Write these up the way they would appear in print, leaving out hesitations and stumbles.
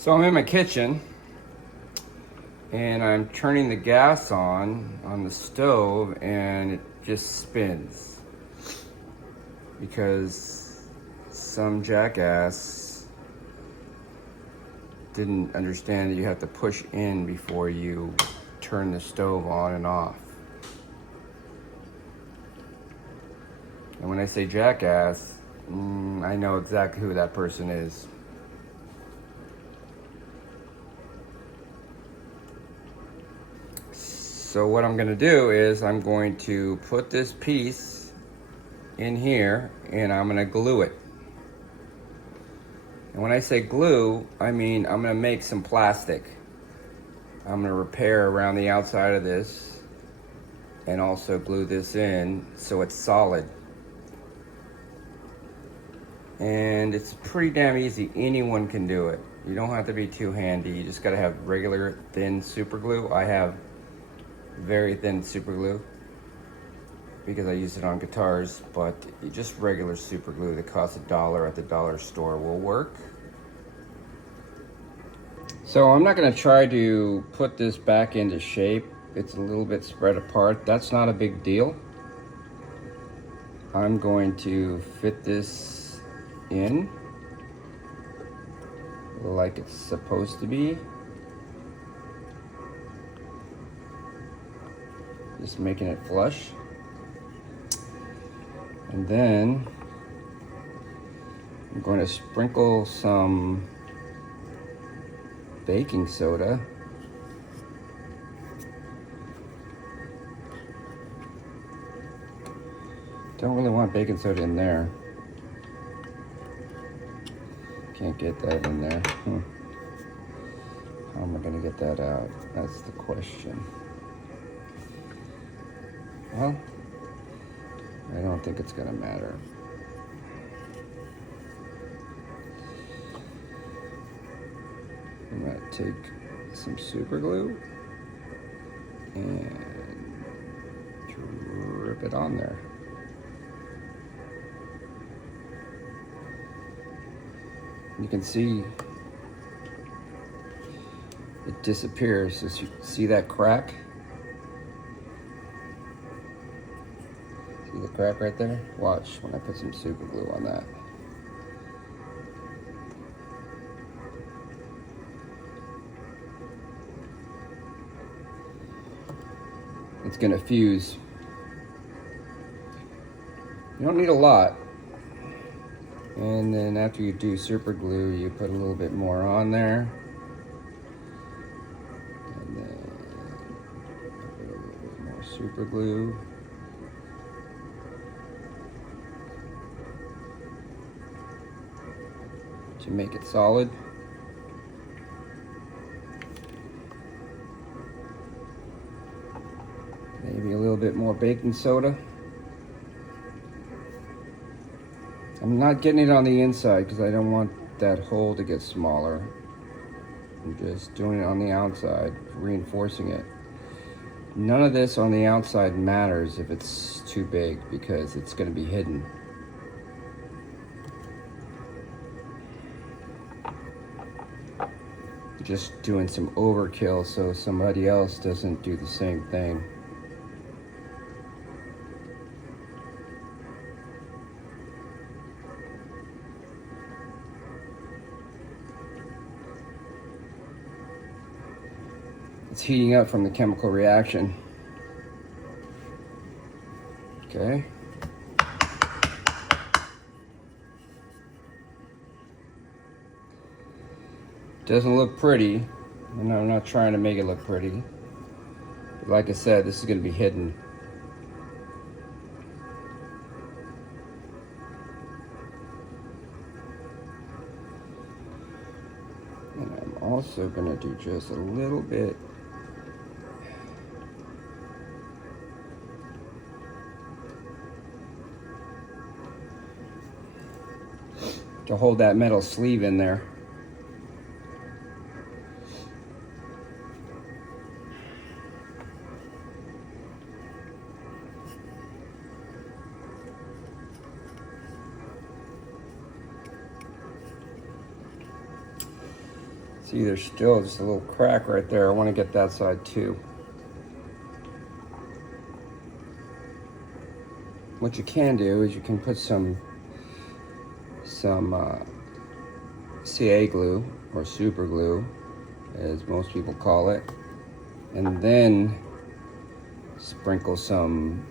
So I'm in my kitchen and I'm turning the gas on the stove and it just spins because some jackass didn't understand that you have to push in before you turn the stove on and off. And when I say jackass, I know exactly who that person is. So what I'm gonna do is I'm going to put this piece in here and I'm gonna glue it. And when I say glue, I mean I'm gonna make some plastic. I'm gonna repair around the outside of this and also glue this in so it's solid. And it's pretty damn easy. Anyone can do it. You don't have to be too handy. You just gotta have regular thin super glue. I have very thin super glue because I use it on guitars, but just regular super glue that costs $1 at the dollar store will work. So I'm not gonna try to put this back into shape. It's a little bit spread apart. That's not a big deal. I'm going to fit this in like it's supposed to be. Just making it flush. And then I'm going to sprinkle some baking soda. Don't really want baking soda in there. Can't get that in there. How am I going to get that out? That's the question. Well, I don't think it's gonna matter. I'm gonna take some super glue and drip it on there. You can see it disappears. So you see that crack? See the crack right there? Watch when I put some super glue on that. It's gonna fuse. You don't need a lot. And then after you do super glue, you put a little bit more on there. And then put a little bit more super glue. To make it solid. Maybe a little bit more baking soda. I'm not getting it on the inside because I don't want that hole to get smaller. I'm just doing it on the outside, reinforcing it. None of this on the outside matters if it's too big because it's going to be hidden. Just doing some overkill so somebody else doesn't do the same thing. It's heating up from the chemical reaction. Okay. Doesn't look pretty, and I'm not trying to make it look pretty. But like I said, this is going to be hidden. And I'm also going to do just a little bit to hold that metal sleeve in there. See, there's still just a little crack right there. I want to get that side too. What you can do is you can put some CA glue or super glue, as most people call it, and then sprinkle some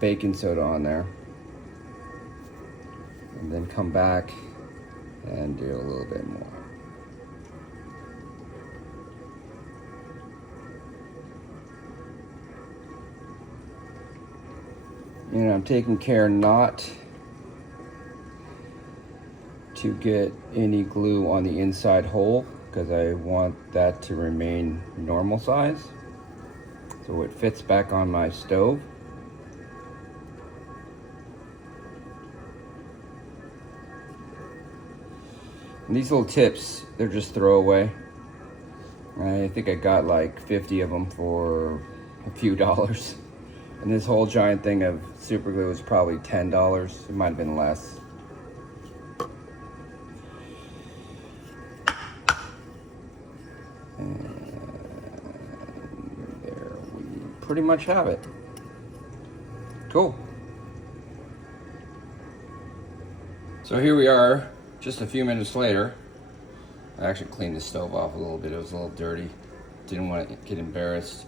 baking soda on there, and then come back and do a little bit more. And I'm taking care not to get any glue on the inside hole because I want that to remain normal size so it fits back on my stove. And these little tips, they're just throwaway. I think I got like 50 of them for a few dollars. And this whole giant thing of super glue was probably $10. It might have been less. And there we pretty much have it. Cool. So here we are, just a few minutes later. I actually cleaned the stove off a little bit. It was a little dirty. Didn't want to get embarrassed.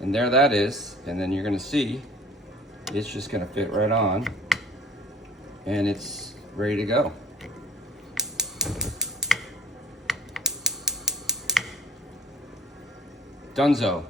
And there that is. And then you're gonna see, it's just gonna fit right on. And it's ready to go. Dunzo.